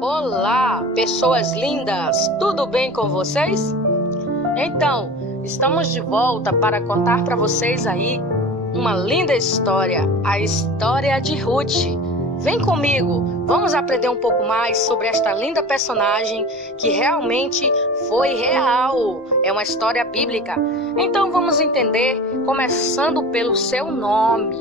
Olá, pessoas lindas! Tudo bem com vocês? Então, estamos de volta para contar para vocês aí uma linda história, a história de Ruth. Vem comigo, vamos aprender um pouco mais sobre esta linda personagem que realmente foi real. É uma história bíblica. Então vamos entender, começando pelo seu nome.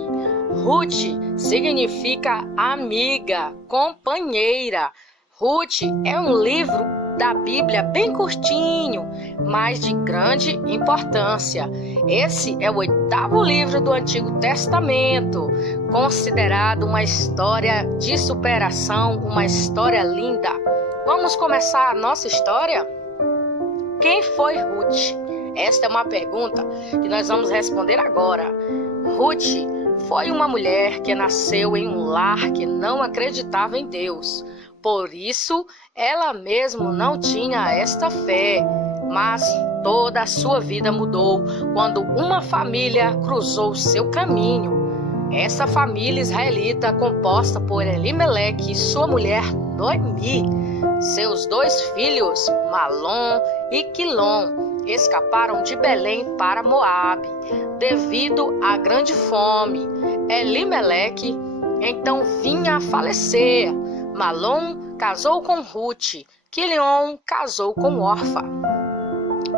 Ruth significa amiga, companheira. Ruth é um livro da Bíblia bem curtinho, mas de grande importância. Esse é o 8º livro do Antigo Testamento, considerado uma história de superação, uma história linda. Vamos começar a nossa história? Quem foi Ruth? Esta é uma pergunta que nós vamos responder agora. Ruth foi uma mulher que nasceu em um lar que não acreditava em Deus. Por isso, ela mesmo não tinha esta fé, mas toda a sua vida mudou quando uma família cruzou seu caminho. Essa família israelita, composta por Elimeleque e sua mulher Noemi, seus 2 filhos, Malom e Quilom, escaparam de Belém para Moabe, devido à grande fome. Elimeleque então vinha a falecer. Malom casou com Ruth, Quilom casou com Orfa.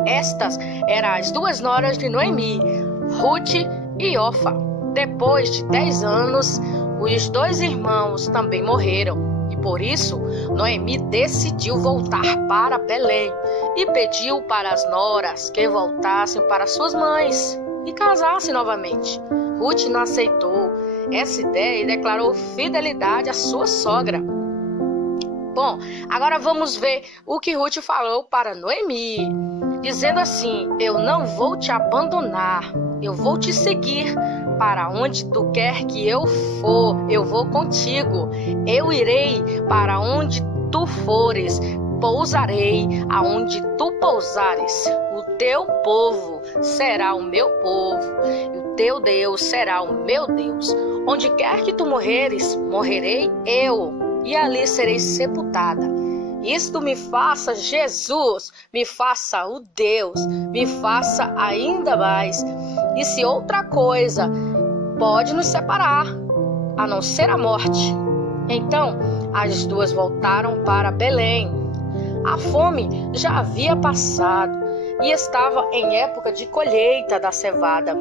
Estas eram as 2 noras de Noemi, Ruth e Orfa. Depois de 10 anos, os 2 irmãos também morreram, e por isso Noemi decidiu voltar para Belém e pediu para as noras que voltassem para suas mães e casassem novamente. Ruth não aceitou essa ideia e declarou fidelidade à sua sogra. Bom, agora vamos ver o que Ruth falou para Noemi, dizendo assim: eu não vou te abandonar, eu vou te seguir para onde tu quer que eu for, eu vou contigo, eu irei para onde tu fores, pousarei aonde tu pousares, o teu povo será o meu povo, e o teu Deus será o meu Deus, onde quer que tu morreres, morrerei eu, e ali serei sepultada. Isto me faça, Jesus, me faça o Deus, me faça ainda mais. E se outra coisa pode nos separar, a não ser a morte. Então, as 2 voltaram para Belém. A fome já havia passado e estava em época de colheita da cevada.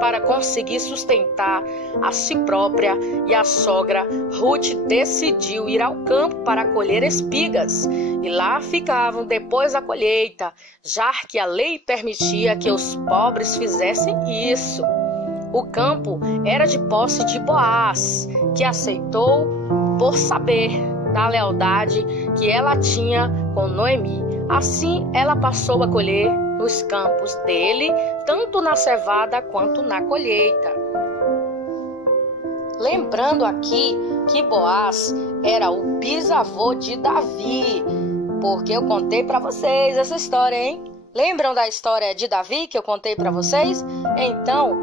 Para conseguir sustentar a si própria e a sogra, Ruth decidiu ir ao campo para colher espigas, e lá ficavam depois da colheita, já que a lei permitia que os pobres fizessem isso. O campo era de posse de Boaz, que aceitou por saber da lealdade que ela tinha com Noemi. Assim, ela passou a colher nos campos dele, tanto na cevada quanto na colheita. Lembrando aqui que Boaz era o bisavô de Davi, porque eu contei para vocês essa história, hein? Lembram da história de Davi que eu contei para vocês? Então,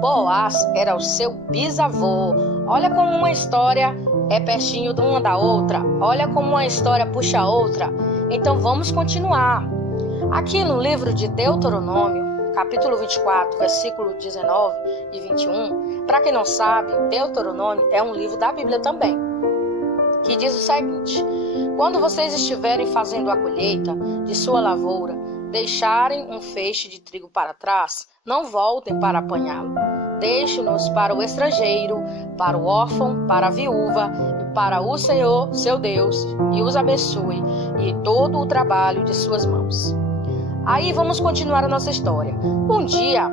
Boaz era o seu bisavô. Olha como uma história é pertinho de uma da outra. Olha como uma história puxa a outra. Então vamos continuar. Aqui no livro de Deuteronômio, capítulo 24, versículo 19 e 21, para quem não sabe, Deuteronômio é um livro da Bíblia também, que diz o seguinte: quando vocês estiverem fazendo a colheita de sua lavoura, deixarem um feixe de trigo para trás, não voltem para apanhá-lo. Deixe-nos para o estrangeiro, para o órfão, para a viúva e para o Senhor, seu Deus, e os abençoe e todo o trabalho de suas mãos. Aí vamos continuar a nossa história. Um dia,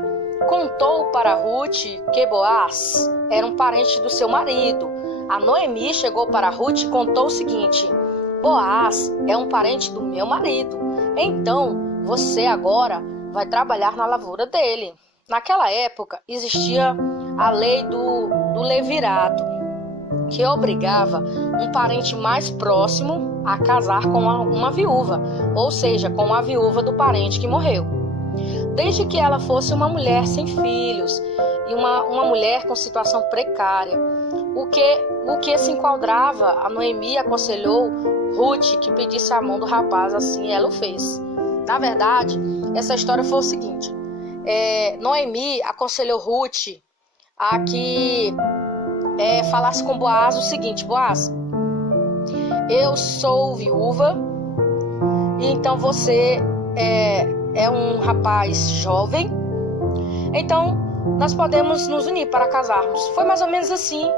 contou para Ruth que Boaz era um parente do seu marido. A Noemi chegou para Ruth e contou o seguinte: Boaz é um parente do meu marido. Então, você agora vai trabalhar na lavoura dele. Naquela época, existia a lei do levirato, que obrigava um parente mais próximo a casar com uma viúva, ou seja, com a viúva do parente que morreu. Desde que ela fosse uma mulher sem filhos e uma mulher com situação precária, o que o que se enquadrava, a Noemi aconselhou Ruth que pedisse a mão do rapaz, assim ela o fez. Na verdade, essa história foi o seguinte: Noemi aconselhou Ruth a que falasse com Boaz o seguinte: Boaz, eu sou viúva, e então você é um rapaz jovem, então nós podemos nos unir para casarmos. Foi mais ou menos assim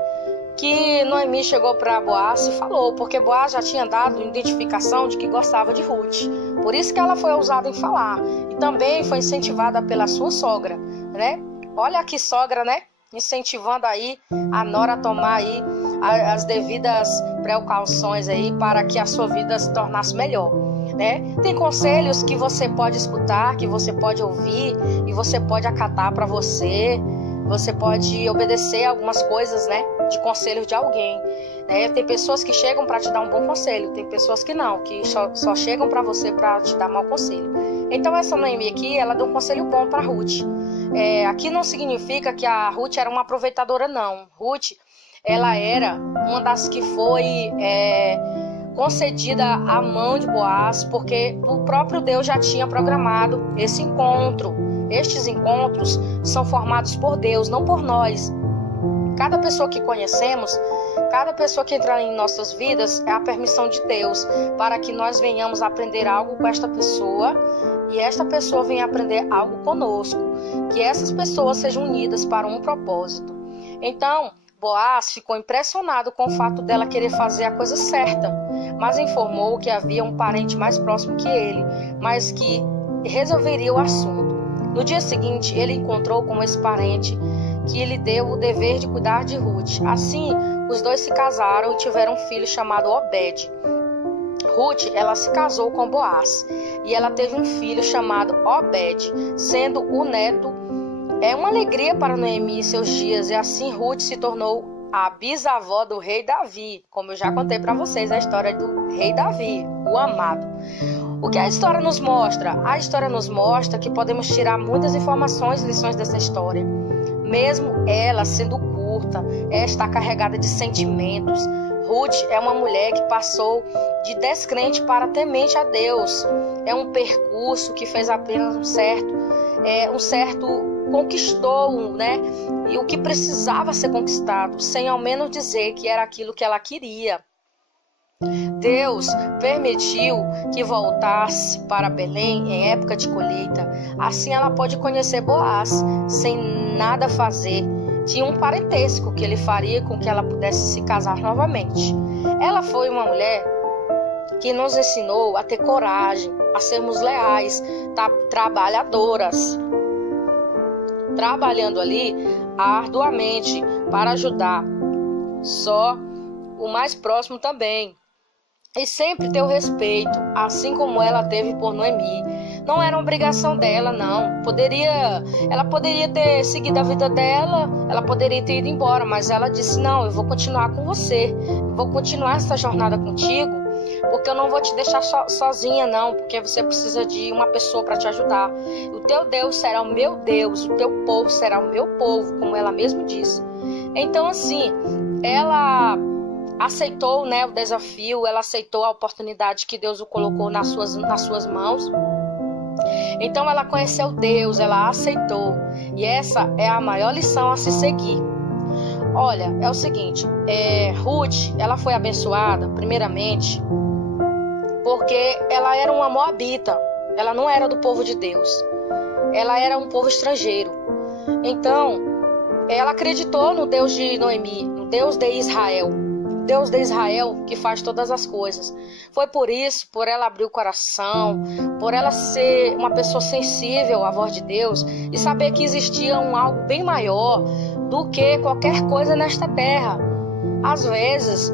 que Noemi chegou para Boaz e falou, porque Boaz já tinha dado identificação de que gostava de Ruth. Por isso que ela foi ousada em falar. E também foi incentivada pela sua sogra, né? Olha que sogra, né? Incentivando aí a nora a tomar aí as devidas precauções aí para que a sua vida se tornasse melhor, né? Tem conselhos que você pode escutar, que você pode ouvir e você pode acatar para você. Você pode obedecer algumas coisas, né, de conselhos de alguém, né? Tem pessoas que chegam para te dar um bom conselho, tem pessoas que não, que só chegam para você para te dar mau conselho. Então essa Noemi aqui, ela deu um conselho bom para Ruth. Aqui não significa que a Ruth era uma aproveitadora, não. Ruth, ela era uma das que foi concedida a mão de Boaz, porque o próprio Deus já tinha programado esse encontro. Estes encontros são formados por Deus, não por nós. Cada pessoa que conhecemos, cada pessoa que entra em nossas vidas é a permissão de Deus para que nós venhamos aprender algo com esta pessoa e esta pessoa venha aprender algo conosco, que essas pessoas sejam unidas para um propósito. Então, Boaz ficou impressionado com o fato dela querer fazer a coisa certa, mas informou que havia um parente mais próximo que ele, mas que resolveria o assunto. No dia seguinte, ele encontrou com esse parente que lhe deu o dever de cuidar de Ruth. Assim, os dois se casaram e tiveram um filho chamado Obed. Ruth, ela se casou com Boaz e ela teve um filho chamado Obed, sendo o neto uma alegria para Noemi em seus dias. E assim Ruth se tornou a bisavó do rei Davi, como eu já contei para vocês a história do rei Davi, o amado. O que a história nos mostra? A história nos mostra que podemos tirar muitas informações e lições dessa história. Mesmo ela sendo curta, está carregada de sentimentos. Ruth é uma mulher que passou de descrente para temente a Deus. É um percurso que fez apenas um certo conquistou, né? E o que precisava ser conquistado, sem ao menos dizer que era aquilo que ela queria. Deus permitiu que voltasse para Belém em época de colheita. Assim ela pôde conhecer Boaz sem nada fazer. Tinha um parentesco que ele faria com que ela pudesse se casar novamente. Ela foi uma mulher que nos ensinou a ter coragem, a sermos leais, trabalhadoras, trabalhando ali arduamente para ajudar só o mais próximo também. E sempre ter o respeito, assim como ela teve por Noemi. Não era uma obrigação dela, não. Ela poderia ter seguido a vida dela, ela poderia ter ido embora, mas ela disse: não, eu vou continuar com você, eu vou continuar essa jornada contigo, porque eu não vou te deixar sozinha, não, porque você precisa de uma pessoa para te ajudar. O teu Deus será o meu Deus, o teu povo será o meu povo, como ela mesma disse. Então, assim, ela aceitou, né, o desafio, ela aceitou a oportunidade que Deus o colocou nas suas mãos. Então ela conheceu Deus, ela aceitou. E essa é a maior lição a se seguir. Olha, é o seguinte, Ruth, ela foi abençoada, primeiramente, porque ela era uma moabita. Ela não era do povo de Deus. Ela era um povo estrangeiro. Então, ela acreditou no Deus de Noemi, no Deus de Israel. Deus de Israel que faz todas as coisas. Foi por isso, por ela abrir o coração, por ela ser uma pessoa sensível à voz de Deus e saber que existia algo bem maior do que qualquer coisa nesta terra. Às vezes,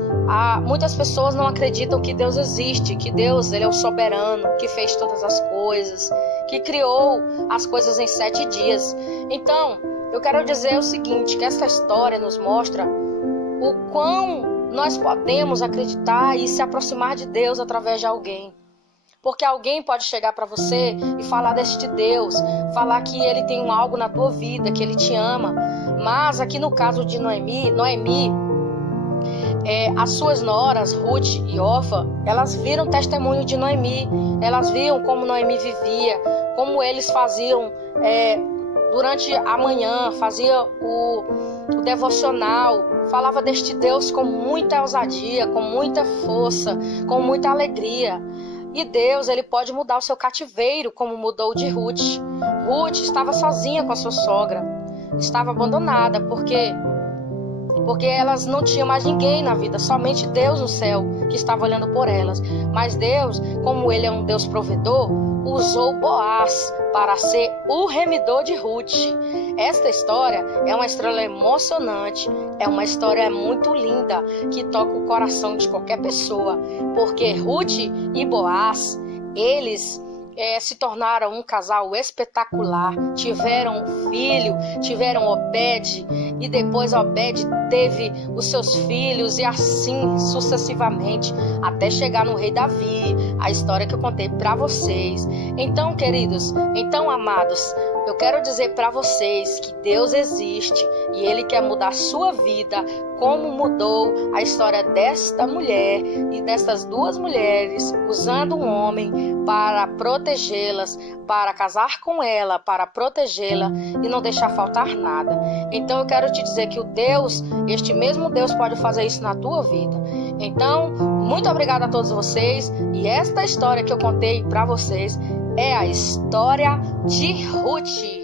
muitas pessoas não acreditam que Deus existe, que Deus ele é o soberano, que fez todas as coisas, que criou as coisas em 7 dias. Então, eu quero dizer o seguinte, que essa história nos mostra o quão nós podemos acreditar e se aproximar de Deus através de alguém. Porque alguém pode chegar para você e falar deste Deus, falar que Ele tem algo na tua vida, que Ele te ama. Mas aqui no caso de Noemi, as suas noras, Ruth e Orfa, elas viram testemunho de Noemi, elas viam como Noemi vivia, como eles faziam durante a manhã, fazia o devocional, falava deste Deus com muita ousadia, com muita força, com muita alegria. E Deus, ele pode mudar o seu cativeiro, como mudou o de Ruth. Ruth estava sozinha com a sua sogra, estava abandonada, porque elas não tinham mais ninguém na vida, somente Deus no céu que estava olhando por elas. Mas Deus, como ele é um Deus provedor, usou Boaz para ser o remidor de Ruth. Esta história é uma história emocionante, é uma história muito linda, que toca o coração de qualquer pessoa, porque Ruth e Boaz, eles se tornaram um casal espetacular, tiveram um filho, tiveram Obed, e depois Obed teve os seus filhos, e assim sucessivamente, até chegar no rei Davi, a história que eu contei para vocês. Então, queridos, amados, eu quero dizer para vocês que Deus existe e Ele quer mudar a sua vida, como mudou a história desta mulher e destas duas mulheres, usando um homem para protegê-las, para casar com ela, para protegê-la e não deixar faltar nada. Então eu quero te dizer que este mesmo Deus pode fazer isso na tua vida. Então, muito obrigada a todos vocês, e esta história que eu contei para vocês é a história de Ruth.